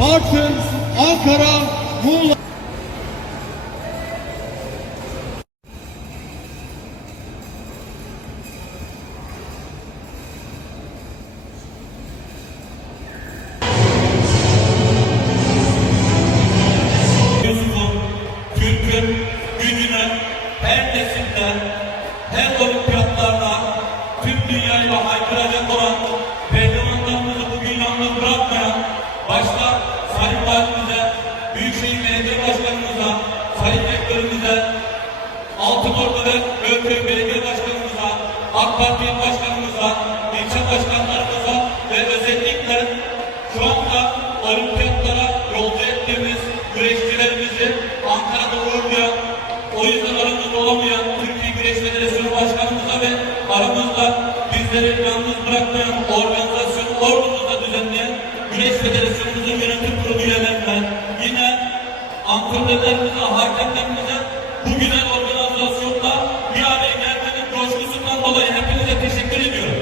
Bartın, Ankara, Muğla. Her olimpiyatlarda tüm dünyayla haykıracak olan Büyükşehir Belediye Başkanımıza, Sayın Rektörümüze, Altınordu ve Gölköy Belediye Başkanımıza, AK Parti Başkanımıza, ilçe başkanlarımıza ve özellikle şu anda olimpiyatlara yolcu ettiğimiz güreşçilerimizi Ankara'da uğurlayan, o yüzden aramızda olamayan Türkiye Güreş Federasyonu Başkanımıza ve aramızda bizleri yalnız bırakmayan ordumuzda Güreş Federasyonumuzun yönetim kurulu üyelerine, yine antrenörlerimize, hakemlerimize bu güzel organizasyonda bir araya gelmenin coşkusundan dolayı hepinize teşekkür ediyorum.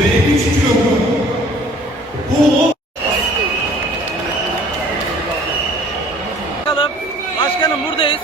Ve üç kilogram. Bu. Başkanım buradayız.